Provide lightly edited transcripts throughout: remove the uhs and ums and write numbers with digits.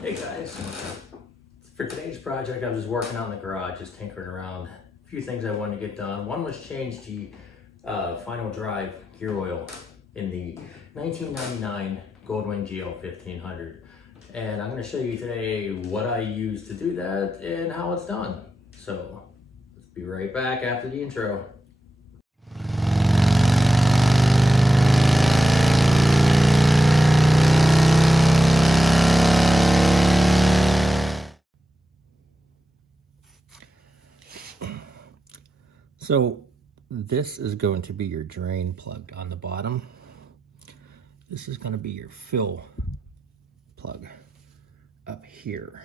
Hey guys, for today's project I was just working on the garage, just tinkering around. A few things I wanted to get done. One was change the final drive gear oil in the 1999 Goldwing GL1500. And I'm going to show you today what I use to do that and how it's done. So let's be right back after the intro. So this is going to be your drain plug on the bottom. This is going to be your fill plug up here.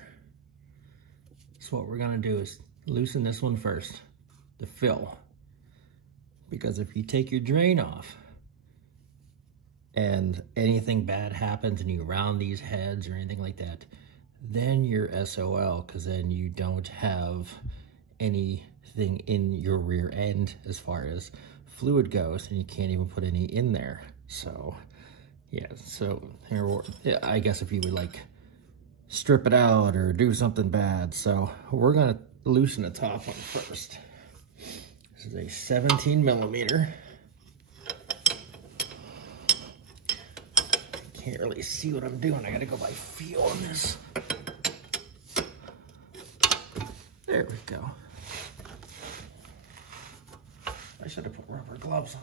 So what we're going to do is loosen this one first, the fill. Because if you take your drain off and anything bad happens and you round these heads or anything like that, then you're SOL, because then you don't have anything in your rear end as far as fluid goes, and you can't even put any in there. So yeah, so here, I guess if you would like strip it out or do something bad. So we're gonna loosen the top one first. This is a 17 millimeter. Can't really see what I'm doing. I gotta go by feel on this. There we go. I should have put rubber gloves on.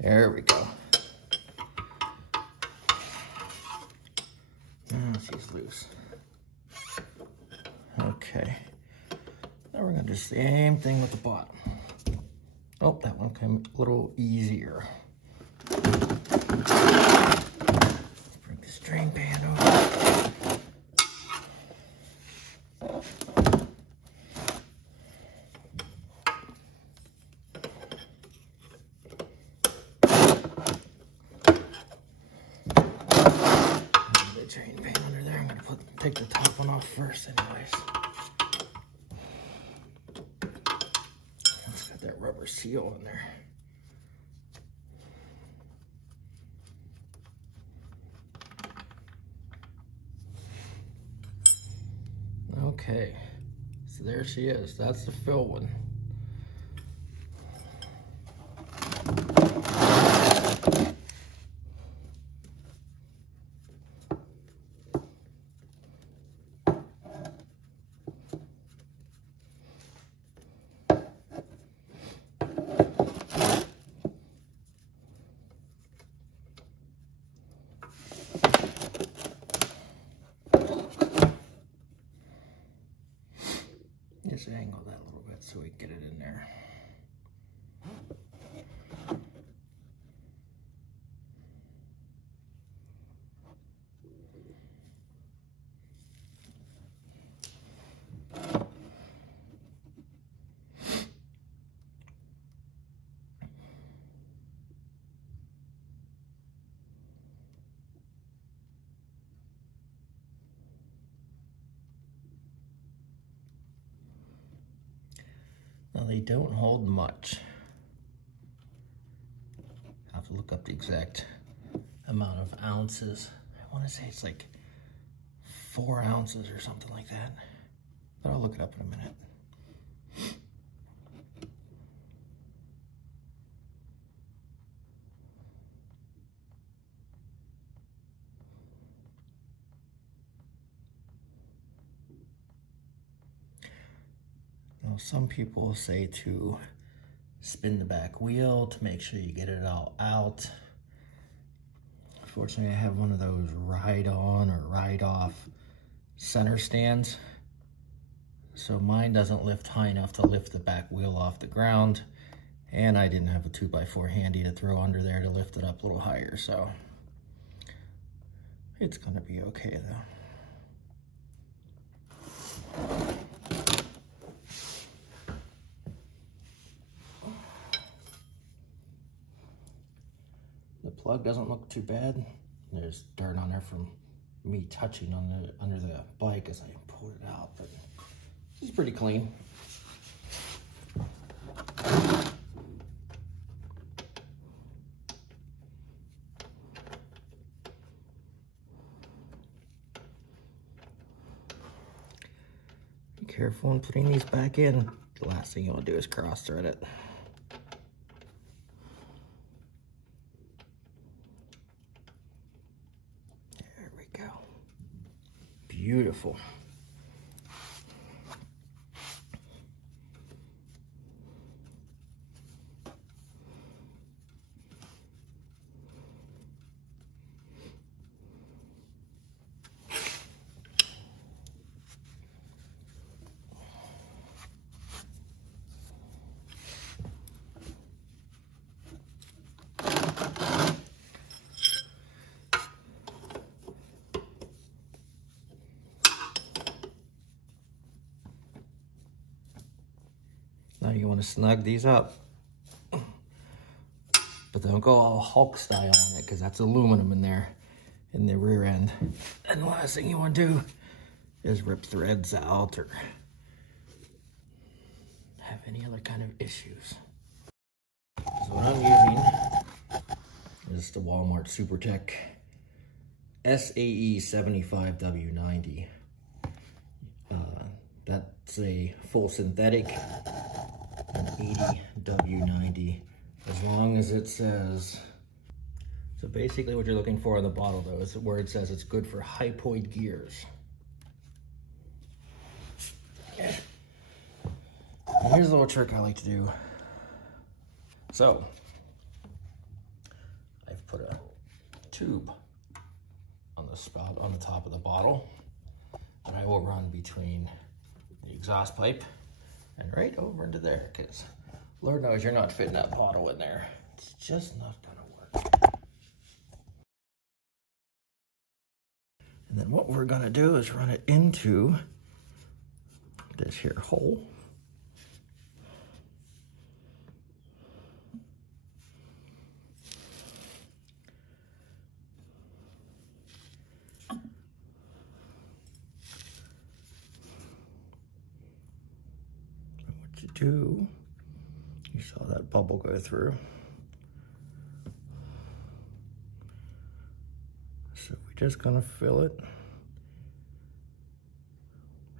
There we go. She's loose. Okay. Now we're gonna do the same thing with the bottom. Oh, that one came a little easier. Let's bring this drain pan over. Drain pan under there. I'm gonna take the top one off first anyways. It's got that rubber seal in there. Okay, so there she is. That's the fill one. Just angle that a little bit so we can get it in there. Now they don't hold much. I have to look up the exact amount of ounces. I want to say it's like 4 ounces or something like that, but I'll look it up in a minute. Now, some people say to spin the back wheel to make sure you get it all out. Fortunately, I have one of those ride on or ride off center stands. So mine doesn't lift high enough to lift the back wheel off the ground. And I didn't have a 2x4 handy to throw under there to lift it up a little higher, so it's gonna be okay though. The plug doesn't look too bad. There's dirt on there from me touching on the under the bike as I pulled it out, but it's pretty clean. Be careful when putting these back in. The last thing you want to do is cross thread it. There we go. Beautiful. Now you want to snug these up, but don't go all Hulk style on it because that's aluminum in there in the rear end. And the last thing you want to do is rip threads out or have any other kind of issues. So what I'm using is the Walmart SuperTech SAE 75W90. That's a full synthetic, an 80W90, as long as it says. So basically what you're looking for on the bottle though is where it says it's good for hypoid gears. And here's a little trick I like to do. So I've put a tube on the spout on the top of the bottle that I will run between the exhaust pipe and right over into there, because Lord knows you're not fitting that bottle in there. It's just not gonna work. And then what we're gonna do is run it into this here hole. Do you saw that bubble go through, so we're just gonna fill it,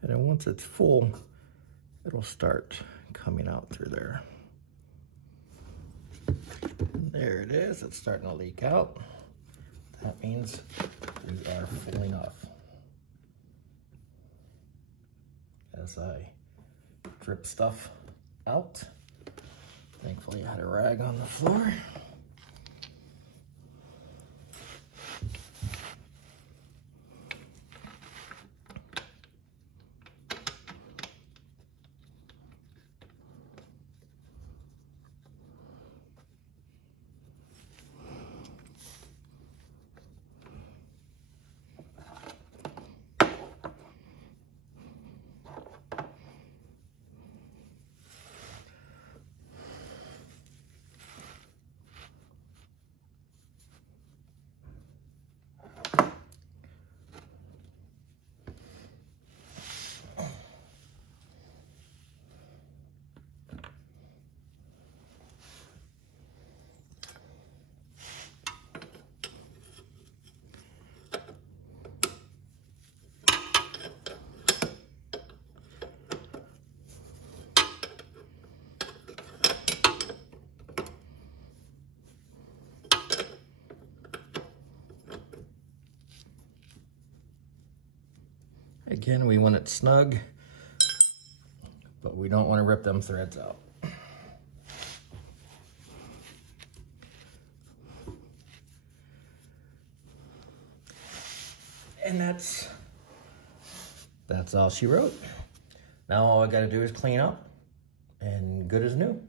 and then once it's full it'll start coming out through there. There it is, it's starting to leak out. That means we are filling up. As I drip stuff out. Thankfully I had a rag on the floor. Again, we want it snug, but we don't want to rip them threads out. And that's all she wrote. Now all I gotta do is clean up, and good as new.